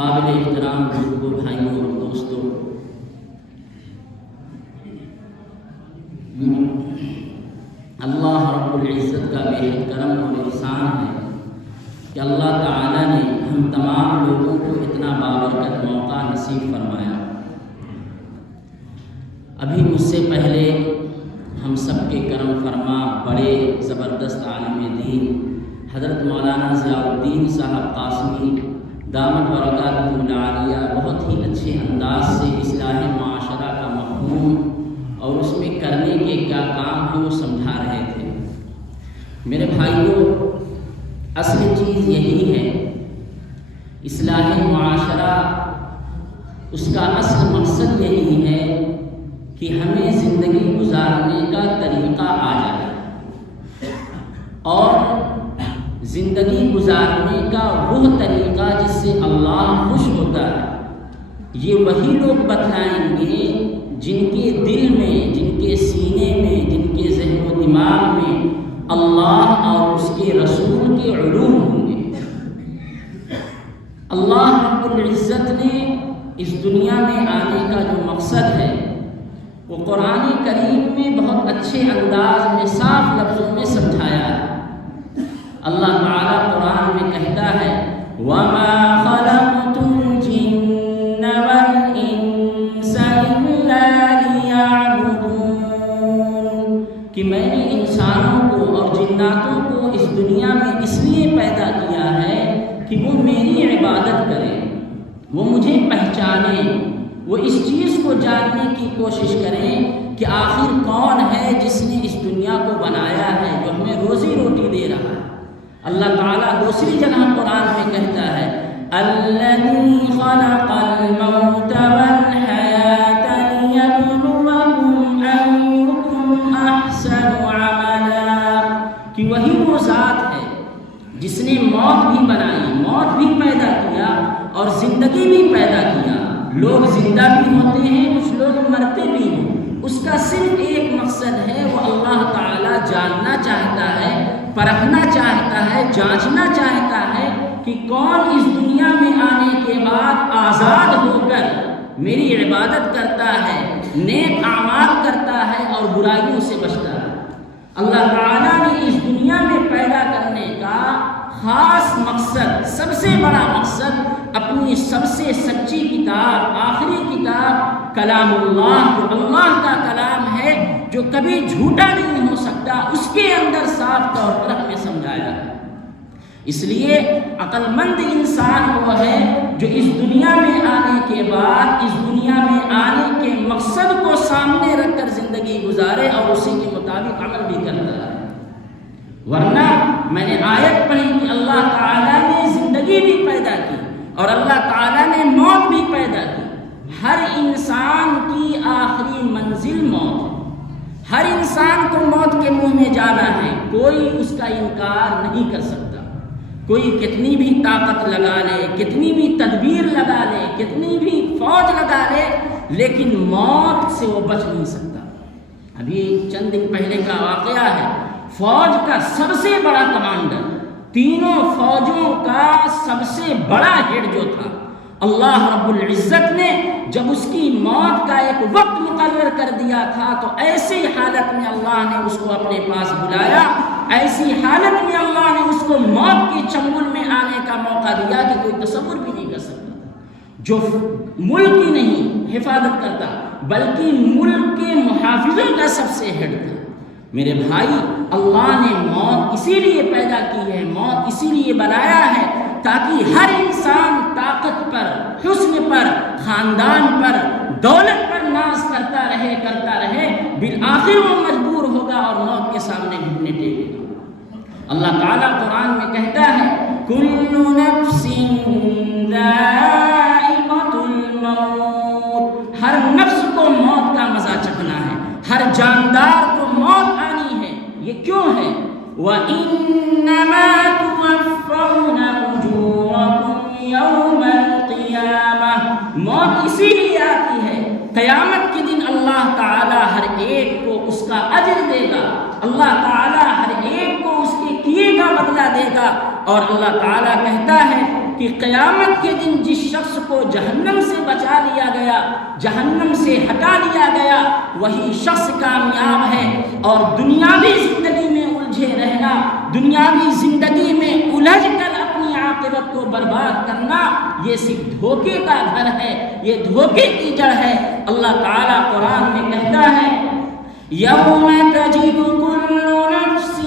قابل احترام بزرگوں، بھائیوں اور دوستوں، اللہ رب العزت کا بے حد کرم اور احسان ہے کہ اللہ تعالیٰ نے ہم تمام لوگوں کو اتنا بابرکت موقع نصیب فرمایا۔ ابھی مجھ سے پہلے ہم سب کے کرم فرما بڑے زبردست عالم دین حضرت مولانا ضیاء الدین صاحب قاسمی دامت برکاتہ العالیہ بہت ہی اچھے انداز سے اصلاح معاشرہ کا مفہوم اور اس میں کرنے کے کیا کام ہیں وہ سمجھا رہے تھے۔ میرے بھائیوں، اصل چیز یہی ہے، اصلاح معاشرہ اس کا اصل مقصد یہی ہے کہ ہمیں زندگی گزارنے کا طریقہ آ جائے، اور زندگی گزارنے کا وہ طریقہ جس سے اللہ خوش ہوتا ہے یہ وہی لوگ بتلائیں گے جن کے دل میں، جن کے سینے میں، جن کے ذہن و دماغ میں اللہ اور اس کے رسول کے علوم ہوں گے۔ اللہ رب العزت نے اس دنیا میں آنے کا جو مقصد ہے وہ قرآن کریم میں بہت اچھے انداز میں صاف لفظوں میں سمجھایا ہے۔ اللہ تعالیٰ قرآن میں کہتا ہے وَمَا خَلَقْتُ الْجِنَّ وَالْإِنسَ إِلَّا لِيَعْبُدُونَ، کہ میں نے انسانوں کو اور جناتوں کو اس دنیا میں اس لیے پیدا کیا ہے کہ وہ میری عبادت کریں، وہ مجھے پہچانیں، وہ اس چیز کو جاننے کی کوشش کریں کہ آخر کون ہے جس نے اس دنیا کو بنایا ہے، جو ہمیں روزی روٹی دے رہا ہے۔ اللہ تعالیٰ دوسری جگہ قرآن میں کہتا ہے الَّذِي خَلَقَ الْمَوْتَ وَالْحَيَاةَ لِيَبْلُوَكُمْ أَيُّكُمْ أَحْسَنُ عَمَلًا، کہ وہی وہ ذات ہے جس نے موت بھی بنائی، موت بھی پیدا کیا اور زندگی بھی پیدا کیا۔ لوگ زندہ بھی ہوتے ہیں، کچھ لوگ مرتے بھی ہیں، اس کا صرف ایک مقصد ہے، وہ اللہ تعالیٰ جاننا چاہتا ہے، پرکھنا چاہتا ہے، جانچنا چاہتا ہے کہ کون اس دنیا میں آنے کے بعد آزاد ہو کر میری عبادت کرتا ہے، نیک اعمال کرتا ہے اور برائیوں سے بچتا ہے۔ اللہ تعالیٰ نے اس دنیا میں پیدا کرنے کا خاص مقصد، سب سے بڑا مقصد، اپنی سب سے سچی کتاب، آخری کتاب کلام اللہ، جو اللہ کا کلام ہے، جو کبھی جھوٹا نہیں ہو سکتا، اس کے اندر صاف طور پر ہمیں سمجھایا ہے۔ اس لیے عقل مند انسان وہ ہے جو اس دنیا میں آنے کے بعد اس دنیا میں آنے کے مقصد کو سامنے رکھ کر زندگی گزارے اور اسی کے مطابق عمل بھی کرتا ہے۔ ورنہ میں نے آیت پڑھی کہ اللہ تعالیٰ نے زندگی بھی پیدا کی اور اللہ تعالیٰ نے موت بھی پیدا کی۔ ہر انسان کی آخری منزل موت ہے، ہر انسان کو موت کے منہ میں جانا ہے، کوئی اس کا انکار نہیں کر سکتا۔ کوئی کتنی بھی طاقت لگا لے، کتنی بھی تدبیر لگا لے، کتنی بھی فوج لگا لے، لیکن موت سے وہ بچ نہیں سکتا۔ ابھی چند دن پہلے کا واقعہ ہے، فوج کا سب سے بڑا کمانڈر، تینوں فوجوں کا سب سے بڑا ہیڈ جو تھا، اللہ رب العزت نے جب اس کی موت کا ایک وقت مقرر کر دیا تھا تو ایسی حالت میں اللہ نے اس کو اپنے پاس بلایا، ایسی حالت میں اللہ نے اس کو موت کی چنگل میں آنے کا موقع دیا کہ کوئی تصور بھی نہیں کر سکتا، جو ملک ہی نہیں حفاظت کرتا بلکہ ملک کے محافظوں کا سب سے ہیڈ تھا۔ میرے بھائی، اللہ نے موت اسی لیے پیدا کی ہے، موت اسی لیے بنایا ہے تاکہ ہر انسان طاقت پر، حسن پر، خاندان پر، دولت پر ناز کرتا رہے بالآخر وہ مجبور ہوگا اور موت کے سامنے گھٹنے ٹیکے گا۔ اللہ تعالیٰ قرآن میں کہتا ہے کُلُّ نَفْسٍ ذَائِقَةُ الْمَوْتِ، ہر نفس کو موت کا مزہ چکھنا ہے، ہر جاندار کو موت آنی ہے۔ یہ کیوں ہے؟ وَإِنَّمَا تُوَفَّوْنَ أُجُورَكُمْ يَوْمَ الْقِيَامَةِ، موت اسی لیے آتی ہے، قیامت کے دن اللہ تعالیٰ ہر ایک کو اس کا اجر دے گا، اللہ تعالیٰ ہر ایک کو اس کے کیے کا بدلہ دے گا۔ اور اللہ تعالیٰ کہتا ہے کہ قیامت کے دن جس شخص کو جہنم سے بچا لیا گیا، جہنم سے ہٹا لیا گیا، وہی شخص کامیاب ہے۔ اور دنیاوی زندگی میں الجھے رہنا، دنیاوی زندگی میں الجھ کر اپنی عاقبت کو برباد کرنا، یہ صرف دھوکے کا گھر ہے، یہ دھوکے کی جڑ ہے۔ اللہ تعالیٰ قرآن میں کہتا ہے یوم تجد کل نفس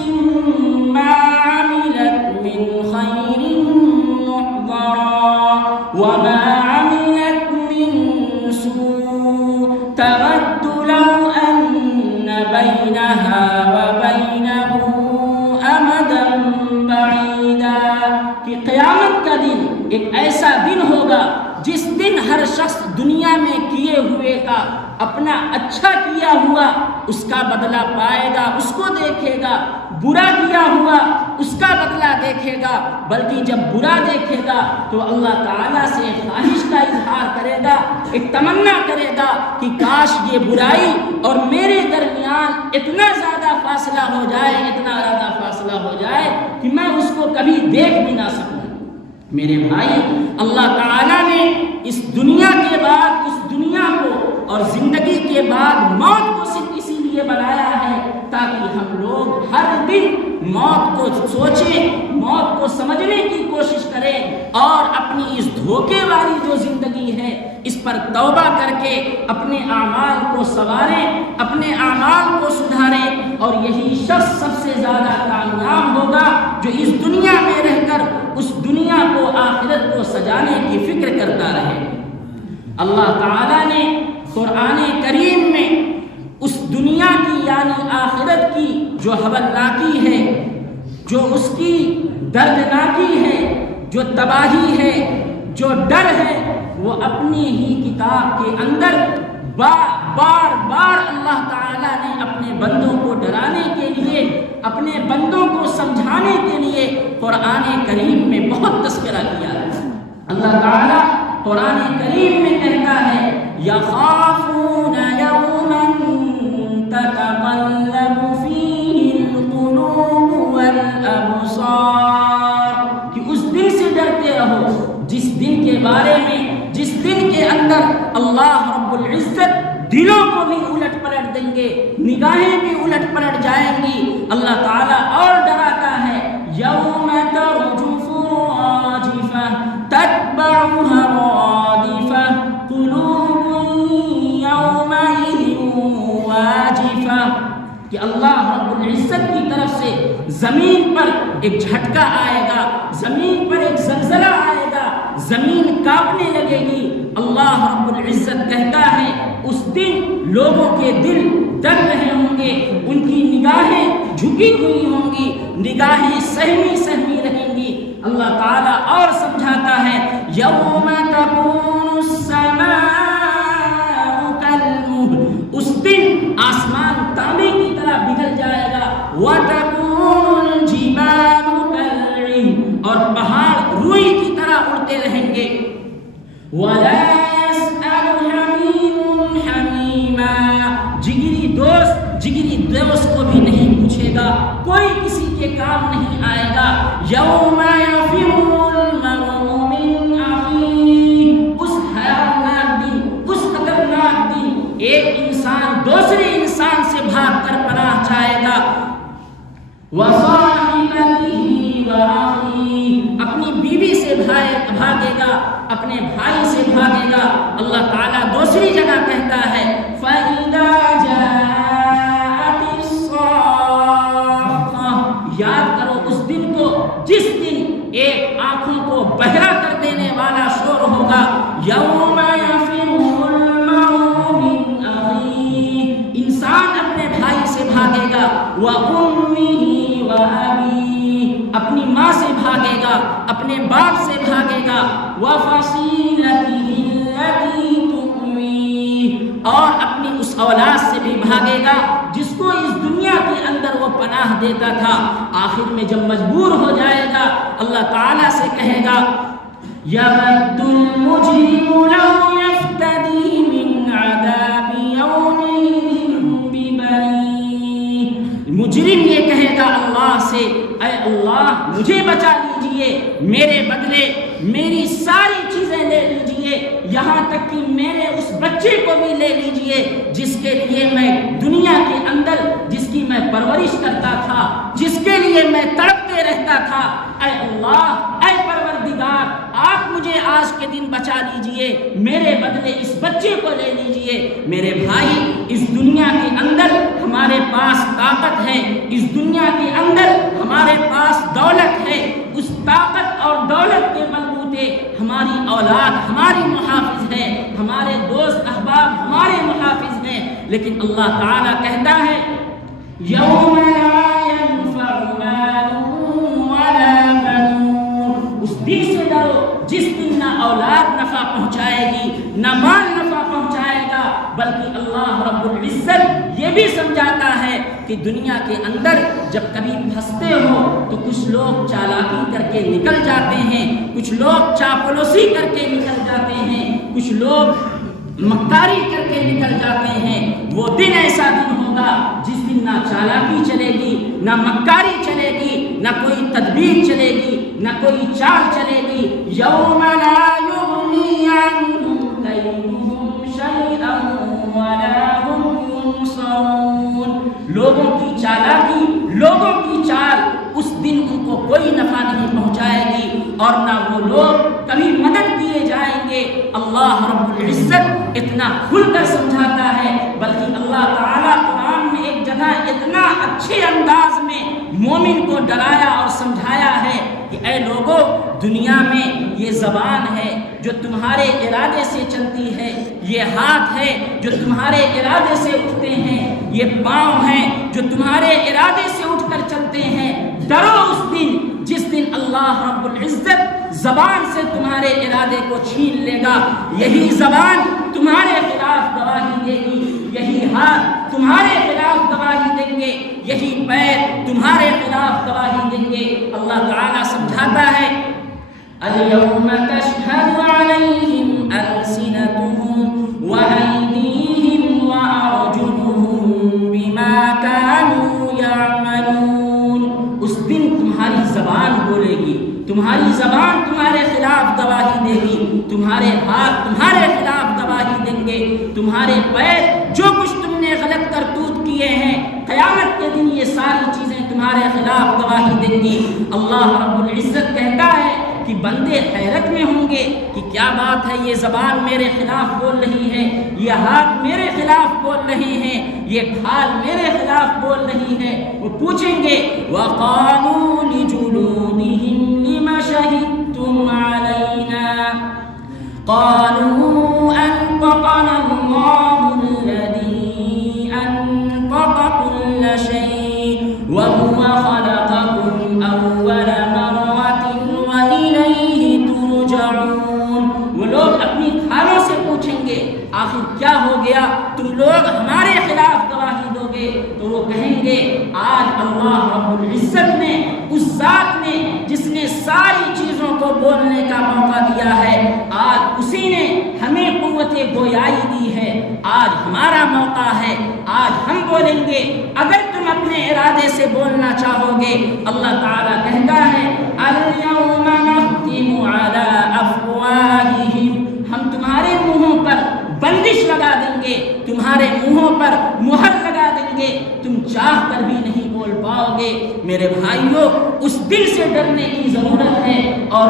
ما عملت من خیر محضرا وما عملت من سوء تود لو ان بینها وبینہ امدا بعیدا، کہ قیامت کا دن ایک ایسا دن ہوگا جس دن ہر شخص دنیا میں کیے ہوئے کا، اپنا اچھا کیا ہوا اس کا بدلہ پائے گا، اس کو دیکھے گا، برا کیا ہوا اس کا بدلہ دیکھے گا، بلکہ جب برا دیکھے گا تو اللہ تعالیٰ سے خواہش کا اظہار کرے گا، ایک تمنا کرے گا کہ کاش یہ برائی اور میرے درمیان اتنا زیادہ فاصلہ ہو جائے، اتنا زیادہ فاصلہ ہو جائے کہ میں اس کو کبھی دیکھ بھی نہ سکوں۔ میرے بھائی، اللہ تعالیٰ نے اس دنیا کے بعد اس دنیا کو اور زندگی کے بعد موت کو صرف اسی لیے بنایا ہے تاکہ ہم لوگ ہر دن موت کو سوچیں، موت کو سمجھنے کی کوشش کریں اور اپنی اس دھوکے والی جو زندگی ہے اس پر توبہ کر کے اپنے اعمال کو سنواریں، اپنے اعمال کو سدھاریں، اور یہی شخص سب سے زیادہ کامیاب ہوگا جو اس دنیا میں رہ کر اس دنیا کو آخرت کو سجانے کی فکر کرتا رہے۔ اللہ تعالیٰ نے قرآن کریم میں اس دنیا کی یعنی آخرت کی جو ہولناکی ہے، جو اس کی دردناکی ہے، جو تباہی ہے، جو ڈر ہے، وہ اپنی ہی کتاب کے اندر بار بار اللہ تعالیٰ نے اپنے بندوں کو ڈرانے کے لیے، اپنے بندوں کو سمجھانے کے لیے قرآن کریم میں بہت تذکرہ کیا ہے۔ اللہ تعالیٰ قرآن کریم میں کہتا ہے یخافون یوما تتقلب فیہ القلوب والابصار، کہ اس دن سے ڈرتے رہو جس دن کے بارے میں، جس دن کے اندر اللہ رب العزت دلوں کو بھی الٹ پلٹ دیں گے، نگاہیں بھی الٹ پلٹ جائیں گی۔ اللہ تعالیٰ اور ڈراتا ہے یوم ترجف راجفہ تتبعها رادفہ قلوب یومئذ واجفہ، کہ اللہ رب العزت کی طرف سے زمین پر ایک جھٹکا آئے گا، زمین پر ایک زلزلہ آئے گا، زمین کانپنے لگے گی۔ اللہ رب العزت کہتا ہے اس دن لوگوں کے دل دب رہے ہوں گے، ان کی نگاہیں جھکی ہوئی ہوں گی، نگاہیں سہمی سہمی رہیں گی۔ اللہ تعالیٰ اور سمجھاتا ہے یوم تکون السماء کالمہل، اس دن آسمان تانبے کی طرح بگھل جائے گا، وتکون الجبال کالعہن، اور پہاڑ روئی کی طرح اڑتے رہیں گے۔ ولا يسأل حمیم حمیما، جگری دوست کو بھی نہیں پوچھے گا، کوئی کسی کے کام نہیں آئے گا۔ یوم یفر المرء من اخیہ، اس حیراناک دن، اس خطرناک دن ایک انسان دوسرے انسان سے بھاگ کر پناہ چاہے گا۔ وصاحبتہ واخیہ، اپنی بیوی سے بھاگے گا، اپنے بھائی سے بھاگے گا۔ اللہ تعالیٰ دوسری جگہ کہتا ہے فَإِذَا جَاءَتِ الصَّاخَّةُ، یاد کرو اس دن کو جس دن ایک آنکھوں کو بہرا کر دینے والا شور ہوگا۔ یوم یفر المرء من اخیہ، انسان اپنے بھائی سے بھاگے گا، وَأُمِّهِ وَأَبِيهِ، اپنی ماں سے بھاگے گا، اپنے باپ سے بھاگے گا، وَفَصِيلَتِهِ الَّتِي تُؤْوِيهِ، اور اپنی اس اولاد سے بھی بھاگے گا جس کو اس دنیا کے اندر وہ پناہ دیتا تھا۔ آخر میں جب مجبور ہو جائے گا اللہ تعالیٰ سے کہے گا یَوَدُّ الْمُجْرِمُ لَوْ يَفْتَدِي مِنْ عَذَابِ يَوْمِئِذٍ بِبَنِيهِ، مجرم یہ کہے گا اللہ سے اے اللہ مجھے بچا لیجئے، میرے بدلے میری ساری چیزیں لے لیجئے، بیٹی لے لیجئے جس کے لیے میں دنیا کے اندر جس کی میں پرورش کرتا تھا، جس کے لیے میں تڑپتے رہتا تھا، اے اللہ، اے پروردگار، آپ مجھے آج کے دن بچا لیجئے، میرے بدلے اس بچے کو لے لیجئے۔ میرے بھائی، اس دنیا کے اندر ہمارے پاس طاقت ہے، اس دنیا کے اندر ہمارے پاس دولت ہے، اس طاقت اور دولت کے بلبوتے ہماری اولاد ہماری محافظ ہے، ہمارے دوست احباب ہمارے محافظ ہیں، لیکن اللہ تعالیٰ کہتا ہے یوم لا ينفع مال ولا بنون، اس دن سے ڈرو جس دن نہ اولاد نفع پہنچائے گی نہ مال نفع پہنچائے گا، بلکہ اللہ رب العزت یہ بھی سمجھاتا ہے کہ دنیا کے اندر جب کبھی پھنستے ہو تو کچھ لوگ چالاکی کر کے نکل جاتے ہیں، کچھ لوگ چاپلوسی کر کے نکل جاتے ہیں، کچھ لوگ مکاری کر کے نکل جاتے ہیں۔ وہ دن ایسا دن ہوگا جس دن نہ چالاکی چلے گی، نہ مکاری چلے گی، نہ کوئی تدبیر چلے گی، نہ کوئی چال چلے گی۔ یوم لا یغنی عنہم کیدہم شیئا ولا ہم ینصرون، لوگوں کی چالاکی، لوگوں کی چال اس دن ان کو کوئی نفع نہیں پہنچائے گی اور نہ وہ لوگ کبھی مدد کیے جائیں گے۔ اللہ رب العزت اتنا کھل کر سمجھاتا ہے، بلکہ اللہ تعالیٰ قرآن میں ایک جگہ اتنا اچھے انداز میں مومن کو ڈرایا اور سمجھایا ہے کہ اے لوگوں، دنیا میں یہ زبان ہے جو تمہارے ارادے سے چلتی ہے، یہ ہاتھ ہے جو تمہارے ارادے سے اٹھتے ہیں، یہ پاؤں ہیں جو تمہارے ارادے سے اٹھ کر چلتے ہیں۔ ڈرو اس دن جس دن اللہ رب العزت زبان سے تمہارے ارادے کو چھین لے گا، یہی زبان تمہارے خلاف گواہی دے گی، یہی ہاتھ تمہارے خلاف گواہی دیں گے، یہی پیر تمہارے خلاف گواہی دیں گے۔ اللہ تعالیٰ سمجھاتا ہے اليوم تشهد عليهم ألسنتهم وأيديهم وأرجلهم بما كانوا يعملون، اس دن تمہاری زبان بولے گی، تمہاری زبان تمہارے خلاف گواہی دے گی، تمہارے ہاتھ تمہارے خلاف گواہی دیں گے، تمہارے پیر جو کچھ تم نے غلط کرتوت کیے ہیں قیامت کے دن یہ ساری چیزیں تمہارے خلاف گواہی دیں گی۔ اللہ رب العزت کہتا ہے کہ بندے حیرت میں ہوں گے کہ کیا بات ہے، یہ زبان میرے خلاف بول رہی ہے، یہ ہاتھ میرے خلاف بول رہے ہیں، یہ کھال میرے خلاف بول رہی ہے۔ وہ پوچھیں گے وَقَالُوا لِجُلُودِهِمْ لِمَ شَهِدتُّمْ عَلَيْنَا قَالُوا أَنطَقَنَا اللَّهُ الَّذِي أَنطَقَ كُلَّ شَيْءٍ وَهُوَ خَلَقَكُمْ أَوَّلَ مَرَّةٍ وَإِلَيْهِ تُرْجَعُونَ، وہ لوگ اپنی کھالوں سے پوچھیں گے آخر کیا ہو گیا، تم لوگ ہمارے خلاف گواہی دو گے؟ تو وہ کہیں گے آج اللہ رب العزت نے، اس ذات نے جس نے ساری چیزوں کو بولنے کا موقع دیا ہے، آج اسی نے ہمیں قوت گویائی دی ہے، آج ہمارا موقع ہے، آج ہم بولیں گے اگر تم اپنے ارادے سے بولنا چاہو گے۔ اللہ تعالیٰ کہتا ہے اليوم نختم على افواہہم، ہم تمہارے منہوں پر بندش لگا دیں گے، تمہارے منہوں پر مہر لگا دیں گے، تم چاہ کر بھی نہیں بول پاؤ گے۔ میرے بھائیوں، اس دل سے ڈرنے کی ضرورت ہے، اور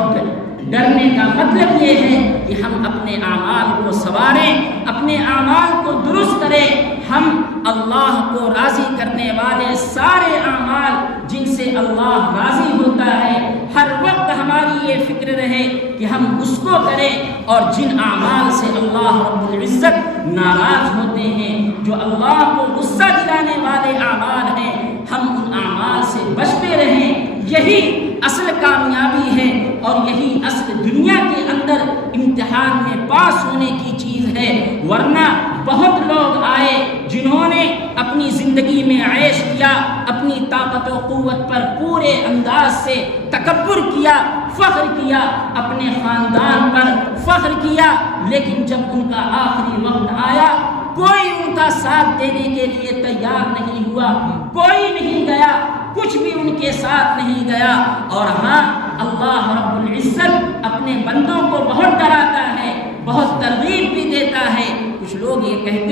ڈرنے کا مطلب یہ ہے کہ ہم اپنے اعمال کو سنواریں، اپنے اعمال کو درست کریں، ہم اللہ کو راضی کرنے والے سارے اعمال جن سے اللہ راضی ہوتا ہے ہر وقت ہماری یہ فکر رہے کہ ہم اس کو کریں، اور جن اعمال سے اللہ رب العزت ناراض ہوتے ہیں، جو اللہ کو غصہ دلانے والے اعمال ہیں، ہم ان اعمال سے بچتے رہیں۔ یہی اصل کامیابی ہے اور یہی اصل دنیا کے اندر امتحان میں پاس ہونے کی چیز ہے۔ ورنہ بہت لوگ آئے جنہوں نے اپنی زندگی میں عیش کیا، اپنی طاقت و قوت پر پورے انداز سے تکبر کیا، فخر کیا، اپنے خاندان پر فخر کیا، لیکن جب ان کا آخری وقت آیا کوئی ان کا ساتھ دینے کے لیے تیار نہیں ہوا، کوئی نہیں گیا، کچھ بھی ان کے ساتھ نہیں گیا۔ اور ہاں، اللہ رب العزت اپنے بندوں کو بہت ڈراتا ہے، بہت ترغیب بھی دیتا ہے۔ کچھ لوگ یہ کہتے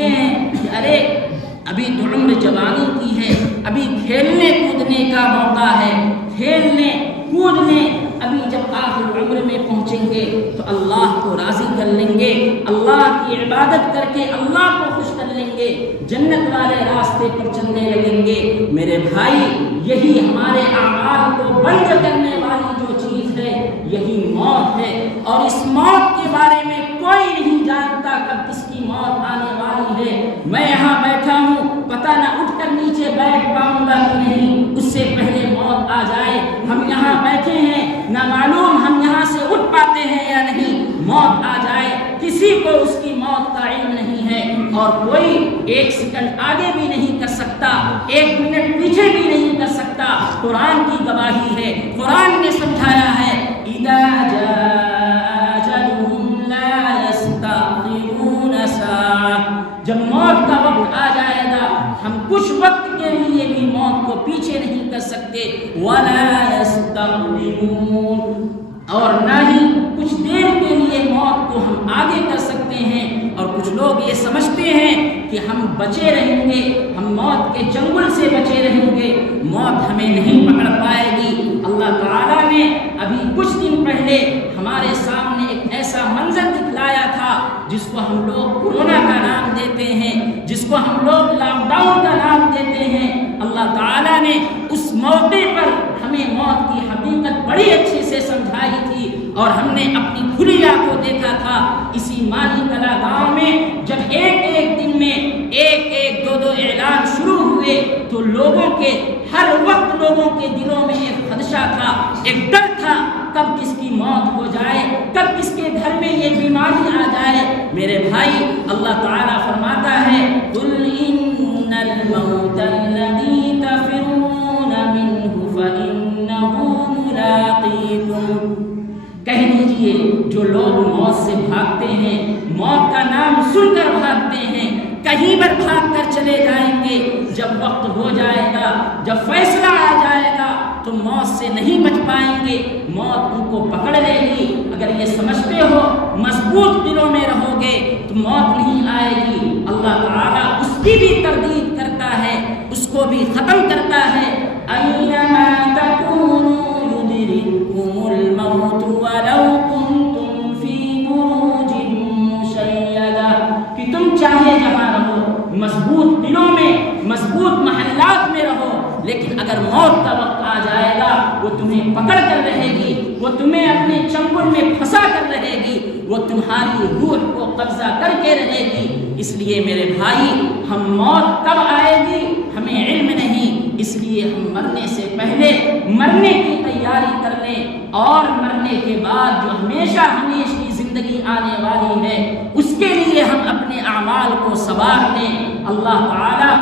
ابھی تو عمر جوانی کی ہے، ابھی کھیلنے کودنے کا موقع ہے، کھیلنے کودنے ابھی جب آخر عمر میں پہنچیں گے تو اللہ کو راضی کر لیں گے، اللہ کی عبادت کر کے اللہ کو خوش کر لیں گے، جنت والے راستے پر چلنے لگیں گے۔ میرے بھائی، یہی ہمارے اعمال کو بند کرنے والی جو چیز ہے یہی موت ہے، اور اس موت کے بارے میں کوئی نہیں جانتا کب کس کی موت آنے والی ہے۔ میں یہاں بیٹھا ہوں، پتہ نہ اٹھ کر نیچے بیٹھ پاؤں گا کہ نہیں، اس سے پہلے موت آ جائے۔ ہم یہاں بیٹھے ہیں، نہ معلوم ہم یہاں سے اٹھ پاتے ہیں یا نہیں، موت آ جائے، کسی کو اس کی موت کا علم نہیں ہے، اور کوئی ایک سیکنڈ آگے بھی نہیں کر سکتا، ایک منٹ پیچھے بھی نہیں کر سکتا۔ قرآن کی گواہی ہے، قرآن نے سمجھایا ہے، اذا جاء اجلهم لا يستأخرون ساعة، جب موت کا وقت آ جائے گا ہم کچھ وقت کے لیے بھی موت کو پیچھے نہیں کر سکتے، ولا يستقدمون، اور نہ ہی کچھ دیر کے لیے موت کو ہم آگے کر سکتے ہیں۔ اور کچھ لوگ یہ سمجھتے ہیں کہ ہم بچے رہیں گے، ہم موت کے چنگل سے بچے رہیں گے، موت ہمیں نہیں پکڑ پائے گی۔ اللہ تعالیٰ نے ابھی کچھ دن پہلے ہمارے سامنے ایک ایسا منظر دکھلایا تھا جس کو ہم لوگ کورونا کا نام دیتے ہیں، جس کو ہم لوگ لاک ڈاؤن کا نام دیتے ہیں۔ اللہ تعالیٰ نے اس موقع پر ہمیں موت کی حقیقت بڑی اچھے سے سمجھائی تھی، اور ہم نے اپنی کھلی آنکھوں دیکھا تھا اسی مانی کلا گاؤں میں، جب ایک دن میں ایک دو اعلان شروع ہوئے تو لوگوں کے ہر وقت لوگوں کے دلوں میں ایک خدشہ تھا، ایک ڈر تھا، کب کس کی موت ہو جائے، کب کس کے گھر میں یہ بیماری آ جائے۔ میرے بھائی، اللہ تعالیٰ فرماتا ہے، قُلْ إِنَّ الْمَوْتَ الَّذِي تَفِرُّونَ مِنْهُ فَإِنَّهُ مُلَاقِيكُمْ، کہہ دیجئے جو لوگ موت سے بھاگتے ہیں، موت کا نام سن کر بھاگتے ہیں، کہیں پر بھاگ کر چلے جائیں گے، جب وقت ہو جائے گا، جب فیصلہ آ جائے گا تو موت سے نہیں بچ پائیں گے، موت ان کو پکڑ لے گی۔ اگر یہ سمجھتے ہو مضبوط دلوں میں رہو گے تو موت نہیں آئے گی، اللہ تعالیٰ اس کی بھی تردید کرتا ہے، اس کو بھی ختم کرتا ہے۔ اَيَّمَا تَكُونُوا يُدْرِكْكُمُ الْمَوْتُ وَلَوْ كُنْتُمْ فِي بُرُوجٍ مُشَيَّدَةٍ، کہ تم چاہے جہاں رہو، مضبوط دلوں میں، مضبوط محلات میں رہو، لیکن اگر موت کا وقت آ جائے گا وہ تمہیں پکڑ کر رہے گی، وہ تمہیں اپنے چنگل میں پھنسا کر رہے گی، وہ تمہاری روح کو قبضہ کر کے رہے گی۔ اس لیے میرے بھائی، ہم موت کب آئے گی ہمیں علم نہیں، اس لیے ہم مرنے سے پہلے مرنے کی تیاری کر لیں، اور مرنے کے بعد جو ہمیشہ ہمیشہ کی زندگی آنے والی ہے اس کے لیے ہم اپنے اعمال کو سنوار لیں۔ اللہ تعالیٰ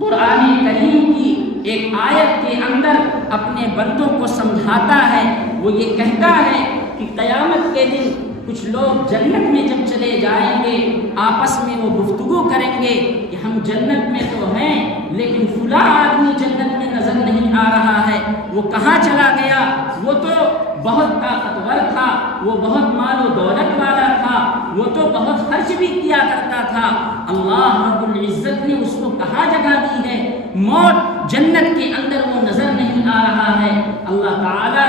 قرآن کریم کی ایک آیت کے اندر اپنے بندوں کو سمجھاتا ہے، وہ یہ کہتا ہے کہ قیامت کے دن کچھ لوگ جنت میں جب چلے جائیں گے آپس میں وہ گفتگو کریں گے کہ ہم جنت میں تو ہیں لیکن فلاں آدمی جنت میں نظر نہیں آ رہا ہے، وہ کہاں چلا گیا، وہ تو بہت طاقتور تھا، وہ بہت مال و دولت والا تھا، وہ تو بہت خرچ بھی کیا کرتا تھا، اللہ رب العزت نے اس کو کہاں جگہ دی ہے، موت جنت کے اندر وہ نظر نہیں آ رہا ہے۔ اللہ تعالیٰ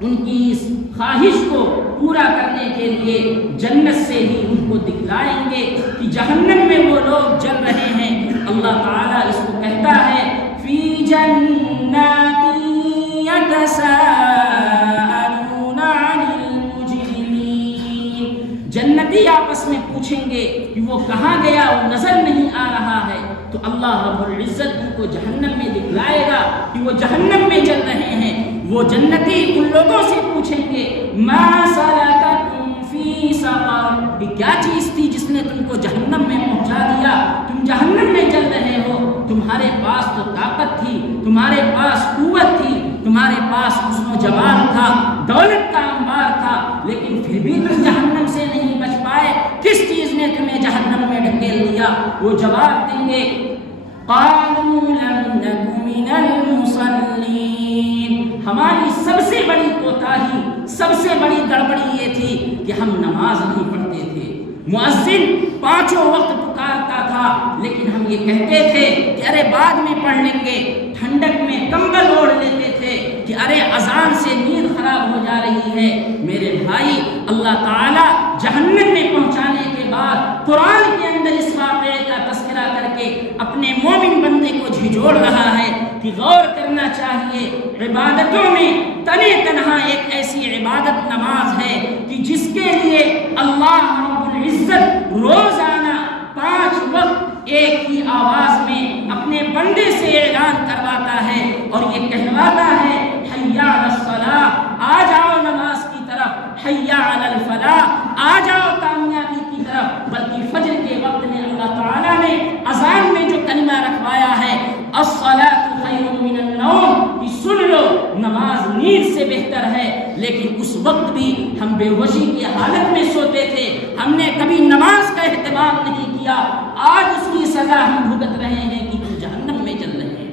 ان کی اس خواہش کو پورا کرنے کے لیے جنت سے ہی ان کو دکھلائیں گے کہ جہنم میں وہ لوگ جل رہے ہیں۔ اللہ تعالیٰ اس کو کہتا ہے فی جنات یتساءلون عن المجرمین، جنتی آپس میں پوچھیں گے کہ وہ کہاں گیا، وہ نظر نہیں آ رہا ہے، تو اللہ رب العزت ان کو جہنم میں دکھلائے گا کہ وہ جہنم میں جل رہے ہیں۔ وہ جنتی ان لوگوں سے پوچھیں گے ما سلککم فی سقر، کہ کیا چیز تھی جس نے تم کو جہنم میں پہنچا دیا، تم جہنم میں جل رہے ہو، تمہارے پاس تو طاقت تھی، تمہارے پاس قوت تھی، تمہارے پاس حسن و جمال تھا، دولت کا انبار تھا، لیکن پھر بھی تم جہنم سے نہیں بچ پائے، کس چیز نے تمہیں جہنم میں ڈھکیل دیا؟ وہ جواب دیں گے قالوا لم نک من المصلین، ہماری سب سے بڑی کوتاہی، سب سے بڑی گڑبڑی یہ تھی کہ ہم نماز نہیں پڑھتے تھے، مؤذن 5 وقت پکارتا تھا، لیکن ہم یہ کہتے تھے کہ ارے بعد میں پڑھ لیں گے، ٹھنڈک میں کمبل اوڑھ لیتے تھے کہ ارے اذان سے نیند خراب ہو جا رہی ہے۔ میرے بھائی، اللہ تعالیٰ جہنم میں پہنچانے کے بعد قرآن کے اندر اس واقعے کا تذکرہ کر کے اپنے مومن بندے کو جھنجھوڑ رہا ہے کہ غور کرنا چاہیے۔ عبادتوں میں تنے تنہا ایک ایسی عبادت نماز ہے کہ جس کے لیے اللہ رب العزت روزانہ 5 وقت ایک ہی آواز میں اپنے بندے سے اعلان کرواتا ہے اور یہ کہلواتا ہے حی علی الصلاۃ، آ جاؤ نماز کی طرف، حی علی الفلاح، آ جاؤ کامیابی کی طرف۔ بلکہ فجر کے وقت میں اللہ تعالیٰ نے اذان میں جو کلمہ رکھوایا ہے الصلاۃ خیر من النوم، کہ سن لو نماز نیند سے بہتر ہے، لیکن اس وقت بھی ہم بے ہوشی کی حالت میں سوتے تھے، ہم نے کبھی نماز کا اہتمام نہیں کیا۔ آج اس کی سزا ہم بھگت رہے ہیں کہ ہم جہنم میں چل رہے ہیں۔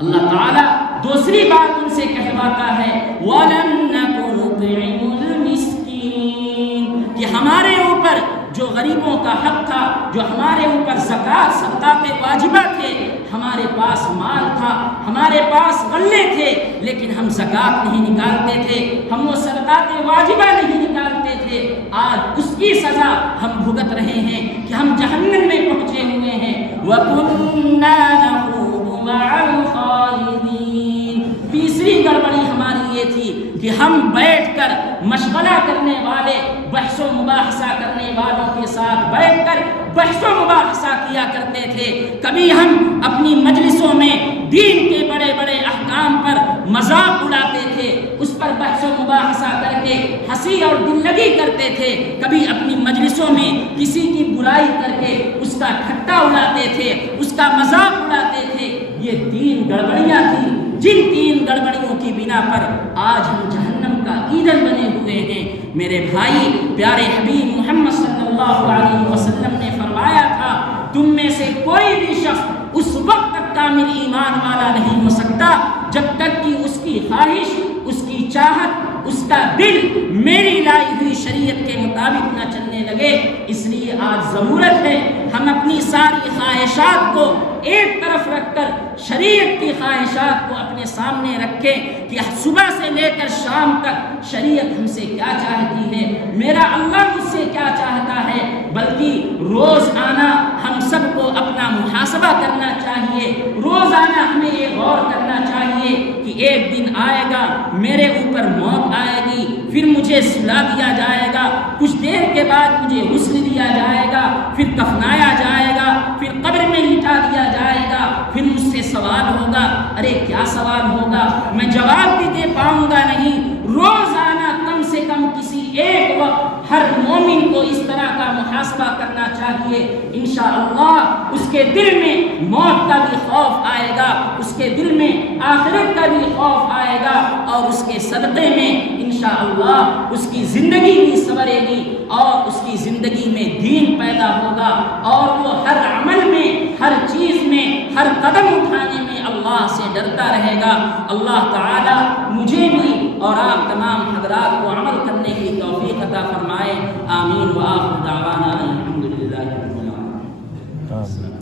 اللہ تعالیٰ دوسری بات ان سے کہواتا ہے وَلَمْ نَكُ نُطْعِمُ الْمِسْكِينَ، کہ ہمارے اوپر جو غریبوں کا حق تھا، جو ہمارے اوپر زکوٰۃ صدقات واجبہ تھے، ہمارے پاس مال تھا، ہمارے پاس غلے تھے، لیکن ہم زکوٰۃ نہیں نکالتے تھے، ہم وہ صدقات واجبہ نہیں نکالتے تھے۔ آج اس کی سزا ہم بھگت رہے ہیں کہ ہم جہنم میں پہنچے ہوئے ہیں۔ وَكُنَّا نَخُوضُ مَعَ الْخَائِضِينَ، تیسری گڑبڑی ہماری یہ تھی کہ ہم بیٹھ کر مشغلہ کرنے والے، بحث و مباحثہ کرنے والوں کے ساتھ بیٹھ کر بحث و مباحثہ کیا کرتے تھے۔ کبھی ہم اپنی مجلسوں میں دین کے بڑے بڑے احکام پر مذاق اڑاتے تھے، اس پر بحث و مباحثہ کر کے ہنسی اور دل لگی کرتے تھے۔ کبھی اپنی مجلسوں میں کسی کی برائی کر کے اس کا ٹھٹا اڑاتے تھے، اس کا مذاق اڑاتے تھے۔ یہ 3 گڑبڑیاں تھیں، جن 3 گڑبڑیوں کی بنا پر آج ہم جہنم کا ایندھن بنے ہوئے ہیں۔ میرے بھائی، پیارے حبیب محمد صلی اللہ علیہ وسلم نے فرمایا تھا تم میں سے کوئی بھی شخص اس وقت تک کامل ایمان والا نہیں ہو سکتا جب تک کہ اس کی خواہش، اس کی چاہت، اس کا دل میری لائی ہوئی شریعت کے مطابق نہ چلنے لگے۔ اس لیے آج ضرورت ہے ہم اپنی ساری خواہشات کو ایک طرف رکھ کر شریعت کی خواہشات کو اپنے سامنے رکھیں کہ صبح سے لے کر شام تک شریعت ہم سے کیا چاہتی ہے، میرا اللہ مجھ سے کیا چاہتا ہے۔ بلکہ روزانہ ہم سب کو اپنا محاسبہ کرنا چاہیے، روزانہ ہمیں یہ غور کرنا چاہیے کہ ایک دن آئے گا میرے اوپر موت آئے گی، پھر مجھے سلا دیا جائے گا، کچھ دیر کے بعد مجھے غسل دیا جائے گا، پھر کفنایا جائے گا، پھر قبر میں لٹا دیا جائے گا، پھر مجھ سے سوال ہوگا۔ ارے کیا سوال ہوگا؟ میں جواب بھی دے پاؤں گا نہیں۔ روزانہ کم سے کم کسی ایک وقت ہر مومن کو اس طرح کا محاسبہ کرنا چاہیے۔ انشاءاللہ اس کے دل میں موت کا بھی خوف آئے گا، اس کے دل میں آخرت کا بھی خوف آئے گا، اور اس کے صدقے میں انشاءاللہ اس کی زندگی بھی سنورے گی اور اس کی زندگی میں دین پیدا ہوگا، اور وہ ہر عمل میں، ہر چیز میں، ہر قدم اٹھانے میں اللہ سے ڈرتا رہے گا۔ اللہ تعالی مجھے بھی اور آپ تمام حضرات کو عمل کرنے کی توفیق عطا فرمائے۔ آمین وآخر دعوانا الحمدللہ رب العالمین۔